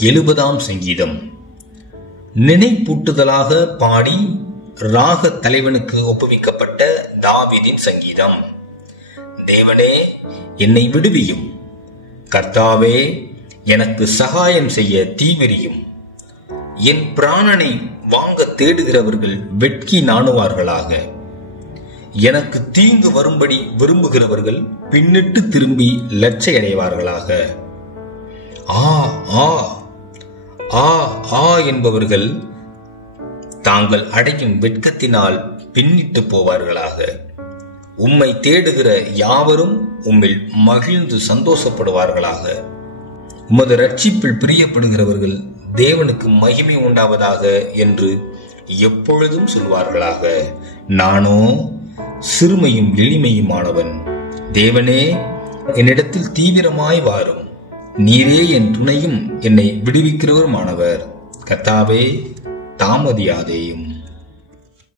70ஆம் சங்கீதம். நினைப்பூட்டுதலாக பாடி ராக தலைவனுக்கு ஒப்புவிக்கப்பட்ட தாவீதின் சங்கீதம். தேவனே, என்னை விடுவியும். கர்த்தாவே, எனக்கு சகாயம் செய்ய தீவிரியும். என் பிராணனை வாங்க தேடுகிறவர்கள் வெட்கி நாணுவார்களாக. எனக்கு தீங்கு வரும்படி விரும்புகிறவர்கள் பின்னிட்டு திரும்பி லட்சையடைவார்களாக. ஆ ஆ ஆ ஆ என்பவர்கள் தாங்கள் அடையும் வெட்கத்தினால் பின்னிட்டு போவார்களாக. உம்மை தேடுகிற யாவரும் உம்மில் மகிழ்ந்து சந்தோஷப்படுவார்களாக. உமது ரட்சிப்பில் பிரியப்படுகிறவர்கள் தேவனுக்கு மகிமை உண்டாவதாக என்று எப்பொழுதும் சொல்வார்களாக. நானோ சிறுமையும் எளிமையுமானவன். தேவனே, என்னிடத்தில் தீவிரமாய் வாரும். நீரே என் துணையும் என்னை விடுவிக்கிறவருமானவர். கர்த்தாவே, தாமதியாதேயும்.